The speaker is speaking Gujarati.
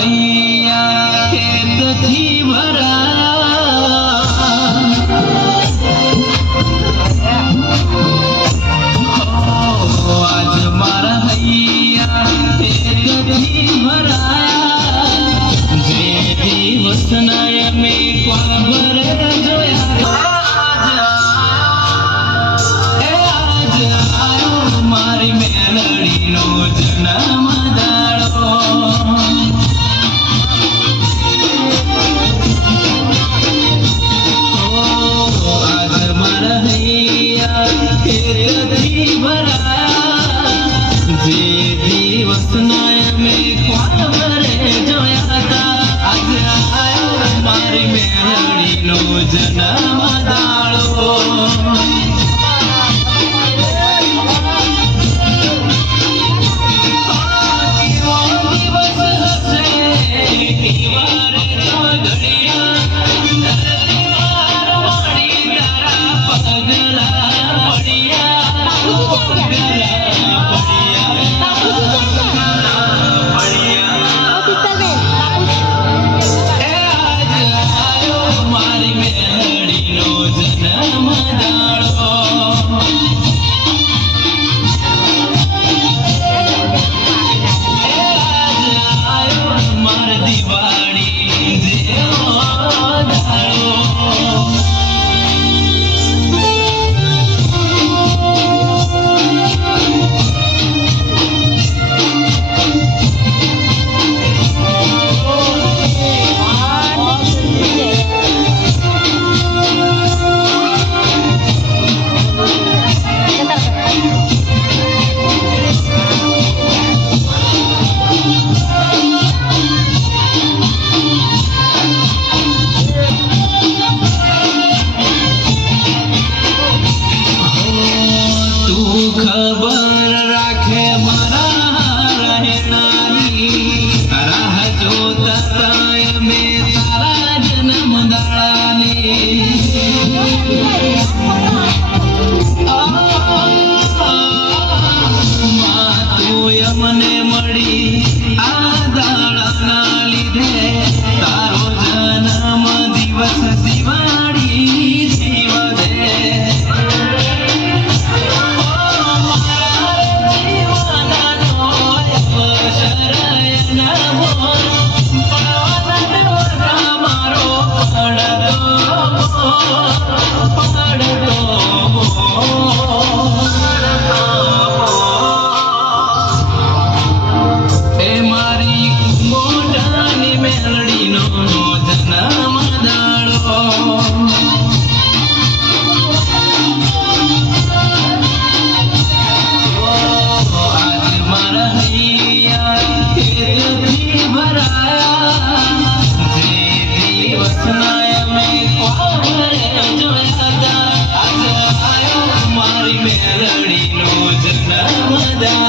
હૈયા ખેતથી આજ મારા હૈયા ખેતથી ભરાયા જે દિવસના મેં ક્વાબર જોયા મારી મેલડીનો જન્મ દાડો આજ મારા હૈયા ખેતથી ભરાયા જે દિવસના મેં ખ્વાબરે જોયા હતા આજ આયો મારી મેલડીનો જન્મ દાડો ખબર રાખે મારા રહેણાની રાહ જોતા મેં તારા જન્મ દાડાની તું મને મળી આ દાડાના લીધે તારો જન્મ દિવસ દિવાળી જીવદે મારી મેલડીનો જન્મ